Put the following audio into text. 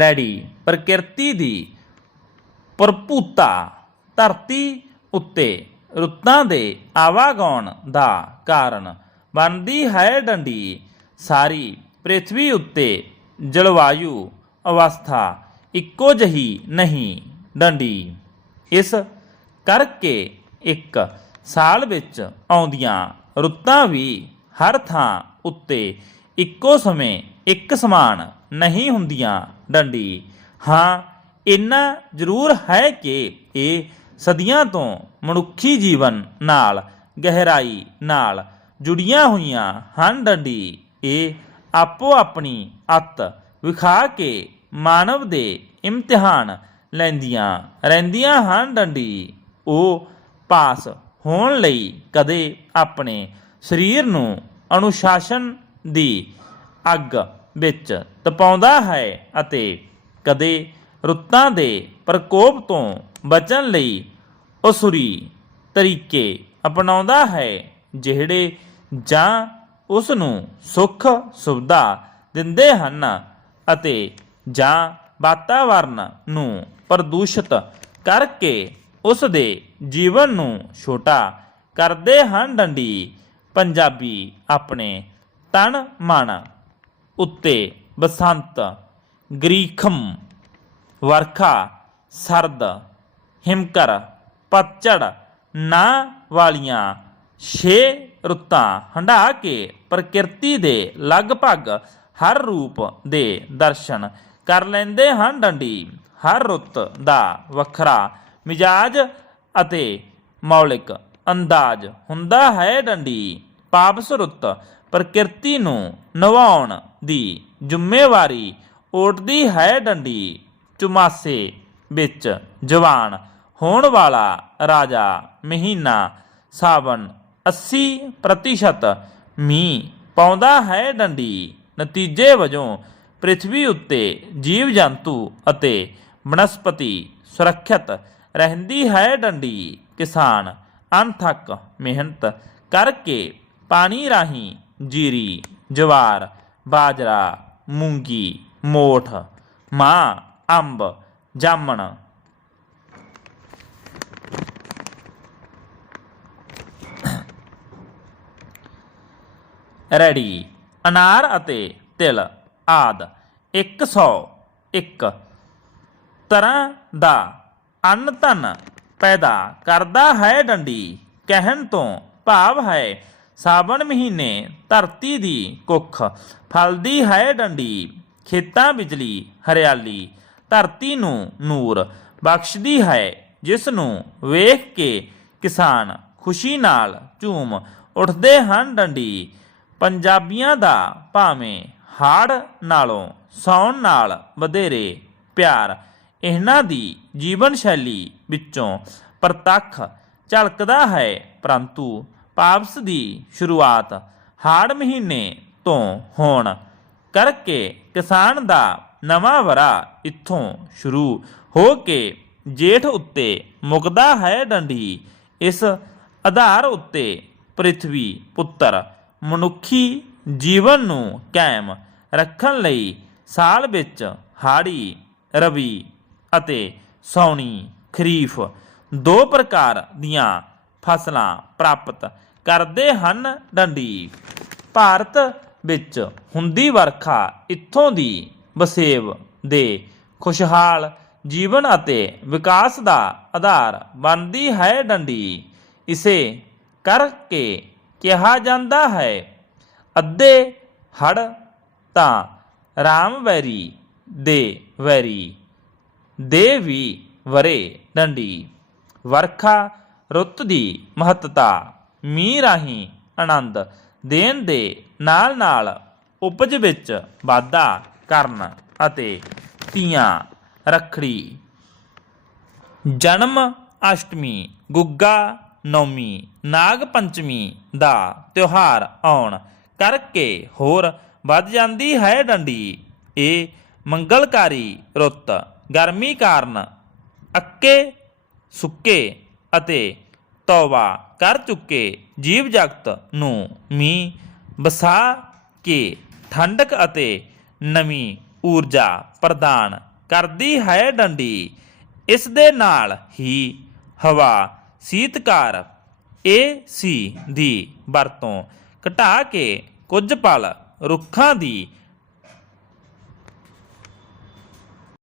Ready. ਪ੍ਰਕਿਰਤੀ ਦੀ ਭਰਪੂਤਾ ਧਰਤੀ ਉੱਤੇ ਰੁੱਤਾਂ ਦੇ ਆਵਾਗਾਉਣ ਦਾ ਕਾਰਨ ਬਣਦੀ ਹੈ ਡੰਡੀ। ਸਾਰੀ ਪ੍ਰithvi ਉੱਤੇ ਜਲਵਾਯੂ ਅਵਸਥਾ ਇੱਕੋ ਜਹੀ ਨਹੀਂ ਡੰਡੀ। ਇਸ ਕਰਕੇ ਇੱਕ ਸਾਲ ਵਿੱਚ ਆਉਂਦੀਆਂ ਰੁੱਤਾਂ ਵੀ ਹਰ ਥਾਂ ਉੱਤੇ ਇੱਕੋ ਸਮੇਂ ਇੱਕ ਸਮਾਨ ਨਹੀਂ ਹੁੰਦੀਆਂ ਡੰਡੀ। ਹਾਂ, ਇੰਨਾ ਜ਼ਰੂਰ ਹੈ ਕਿ ਇਹ ਸਦੀਆਂ ਤੋਂ ਮਨੁੱਖੀ ਜੀਵਨ ਨਾਲ, ਗਹਿਰਾਈ ਨਾਲ ਜੁੜੀਆਂ ਹੋਈਆਂ ਹਨ ਡੰਡੀ। ਇਹ ਆਪੋ ਆਪਣੀ ਅੱਤ ਵਿਖਾ ਕੇ ਮਾਨਵ ਦੇ ਇਮਤਿਹਾਨ ਲੈਂਦੀਆਂ ਰਹਿੰਦੀਆਂ ਹਨ ਡੰਡੀ। ਉਹ ਪਾਸ ਹੋਣ ਲਈ ਕਦੇ ਆਪਣੇ ਸਰੀਰ ਨੂੰ ਅਨੁਸ਼ਾਸਨ ਦੀ ਅੱਗ ਵਿੱਚ ਤਪਾਉਂਦਾ ਹੈ ਅਤੇ ਕਦੇ ਰੁੱਤਾਂ ਦੇ ਪ੍ਰਕੋਪ ਤੋਂ ਬਚਣ ਲਈ ਉਸਰੀ ਤਰੀਕੇ ਅਪਣਾਉਂਦਾ ਹੈ, ਜਿਹੜੇ ਜਾਂ ਉਸ ਨੂੰ ਸੁੱਖ, ਸੁਵਿਧਾ ਦਿੰਦੇ ਹਨ ਅਤੇ ਜਾਂ ਵਾਤਾਵਰਨ ਨੂੰ ਪ੍ਰਦੂਸ਼ਿਤ ਕਰਕੇ ਉਸ ਦੇ ਜੀਵਨ ਨੂੰ ਛੋਟਾ ਕਰਦੇ ਹਨ। ਡੰਡੀ, ਪੰਜਾਬੀ ਆਪਣੇ ਤਨ ਮਨ ਉੱਤੇ ਬਸੰਤ, ਗ੍ਰੀਖਮ, ਵਰਖਾ, ਸਰਦ, ਹਿਮਕਰ, ਪਤਝੜ ਨਾ ਵਾਲੀਆਂ ਛੇ ਰੁੱਤਾਂ ਹੰਢਾ ਕੇ ਪ੍ਰਕਿਰਤੀ ਦੇ ਲਗਭਗ ਹਰ ਰੂਪ ਦੇ ਦਰਸ਼ਨ ਕਰ ਲੈਂਦੇ ਹਨ ਡੰਡੀ। ਹਰ ਰੁੱਤ ਦਾ ਵੱਖਰਾ ਮਿਜਾਜ ਅਤੇ ਮੌਲਿਕ ਅੰਦਾਜ਼ ਹੁੰਦਾ ਹੈ ਡੰਡੀ। ਪਾਪਸ ਰੁੱਤ ਪ੍ਰਕਿਰਤੀ ਨੂੰ ਨਵਾਉਣ ਦੀ ਜ਼ਿੰਮੇਵਾਰੀ ਓਟਦੀ ਹੈ ਡੰਡੀ। ਚੁਮਾਸੇ ਵਿੱਚ ਜਵਾਨ ਹੋਣ ਵਾਲਾ ਰਾਜਾ ਮਹੀਨਾ ਸਾਵਣ 80% ਮੀਂਹ ਪਾਉਂਦਾ ਹੈ ਡੰਡੀ। ਨਤੀਜੇ ਵਜੋਂ ਪ੍ਰithvi ਉੱਤੇ ਜੀਵ ਜੰਤੂ ਅਤੇ ਬਨਸਪਤੀ ਸੁਰੱਖਿਅਤ ਰਹਿੰਦੀ ਹੈ ਡੰਡੀ। ਕਿਸਾਨ ਅਣਥੱਕ ਮਿਹਨਤ ਕਰਕੇ ਪਾਣੀ ਰਾਹੀਂ ਜੀਰੀ, ਜਵਾਰ, ਬਾਜਰਾ, ਮੂੰਗੀ, ਮੋਠ, ਮਾਂ, ਅੰਬ, ਜਾਮਣ। ਰੈਡੀ। ਅਨਾਰ ਅਤੇ ਤਿਲ, ਆਦ। 101 ਤਰ੍ਹਾਂ ਦਾ ਅੰਨ ਧਨ ਪੈਦਾ ਕਰਦਾ ਹੈ ਡੰਡੀ। ਕਹਿਣ ਤੋਂ ਭਾਵ ਹੈ ਸਾਵਣ ਮਹੀਨੇ ਧਰਤੀ ਦੀ ਕੁੱਖ, ਫਲਦੀ ਹੈ ਡੰਡੀ, ਖੇਤਾਂ ਬਿਜਲੀ, ਹਰਿਆਲੀ, ਧਰਤੀ ਨੂੰ ਨੂਰ, ਬਖਸ਼ਦੀ ਹੈ ਜਿਸ ਨੂੰ ਵੇਖ ਕੇ ਕਿਸਾਨ ਖੁਸ਼ੀ ਨਾਲ ਝੂਮ ਉੱਠਦੇ ਹਨ ਡੰਡੀ। ਪੰਜਾਬੀਆਂ ਦਾ ਭਾਵੇਂ ਹਾੜ ਨਾਲੋਂ ਸੌਣ ਨਾਲ ਵਧੇਰੇ ਪਿਆਰ, ਇਹਨਾਂ ਦੀ ਜੀਵਨ ਸ਼ੈਲੀ ਵਿੱਚੋਂ ਪ੍ਰਤੱਖ ਝਲਕਦਾ ਹੈ ਪਰੰਤੂ ਪਾਪਸ ਦੀ ਸ਼ੁਰੂਆਤ ਹਾੜ ਮਹੀਨੇ ਤੋਂ ਹੋਣ ਕਰਕੇ ਕਿਸਾਨ ਦਾ ਨਵਾਂ ਵਰਾ ਇੱਥੋਂ ਸ਼ੁਰੂ ਹੋ ਕੇ ਜੇਠ ਉੱਤੇ ਮੁਕਦਾ ਹੈ ਡੰਡੀ। ਇਸ ਆਧਾਰ ਉੱਤੇ ਪ੍ਰithvi ਪੁੱਤਰ ਮਨੁੱਖੀ ਜੀਵਨ ਨੂੰ ਕਾਇਮ ਰੱਖਣ ਲਈ ਸਾਲ ਵਿੱਚ ਹਾੜੀ, ਰਵੀ ਅਤੇ ਸੌਣੀ ਖਰੀਫ ਦੋ ਪ੍ਰਕਾਰ ਦੀਆਂ ਫਸਲਾਂ ਪ੍ਰਾਪਤ ਕਰਦੇ ਹਨ ਡੰਡੀ। ਭਾਰਤ ਵਿੱਚ ਹੁੰਦੀ ਵਰਖਾ ਇੱਥੋਂ ਦੀ ਵਸੇਵ ਦੇ ਖੁਸ਼ਹਾਲ ਜੀਵਨ ਅਤੇ ਵਿਕਾਸ ਦਾ ਆਧਾਰ ਬਣਦੀ ਹੈ ਡੰਡੀ। ਇਸੇ ਕਰਕੇ ਕਿਹਾ ਜਾਂਦਾ ਹੈ, ਅੱਧੇ ਹੜ ਤਾਂ ਰਾਮ ਵੈਰੀ ਦੇ ਵੈਰੀ ਦੇ ਵੀ ਵਰੇ ਡੰਡੀ। ਵਰਖਾ ਰੁੱਤ ਦੀ ਮਹੱਤਤਾ, ਮੀਂਹ ਰਾਹੀਂ ਆਨੰਦ ਦੇਣ ਦੇ ਨਾਲ ਨਾਲ ਉਪਜ ਵਿੱਚ ਵਾਧਾ ਕਰਨ ਅਤੇ ਤੀਆਂ ਰੱਖੜੀ। ਜਨਮ ਅਸ਼ਟਮੀ, ਗੁੱਗਾ ਨੌਮੀ, ਨਾਗ ਪੰਚਮੀ ਦਾ ਤਿਉਹਾਰ ਆਉਣ ਕਰਕੇ ਹੋਰ ਵੱਧ ਜਾਂਦੀ ਹੈ ਡੰਡੀ। ਇਹ ਮੰਗਲਕਾਰੀ ਰੁੱਤ, ਗਰਮੀ ਕਾਰਨ ਅੱਕੇ ਸੁੱਕੇ ਅਤੇ ਤੌਬਾ ਕਰ ਚੁੱਕੇ ਜੀਵ ਜਗਤ ਨੂੰ ਮੀਂਹ ਵਸਾ ਕੇ ਠੰਡਕ ਅਤੇ ਨਵੀਂ ਊਰਜਾ ਪ੍ਰਦਾਨ ਕਰਦੀ ਹੈ ਡੰਡੀ। ਇਸ ਦੇ ਨਾਲ ਹੀ ਹਵਾ, ਸੀਤਕਾਰ ਏਸੀ ਦੀ ਵਰਤੋਂ ਘਟਾ ਕੇ ਕੁਝ ਪਲ ਰੁੱਖਾਂ ਦੀ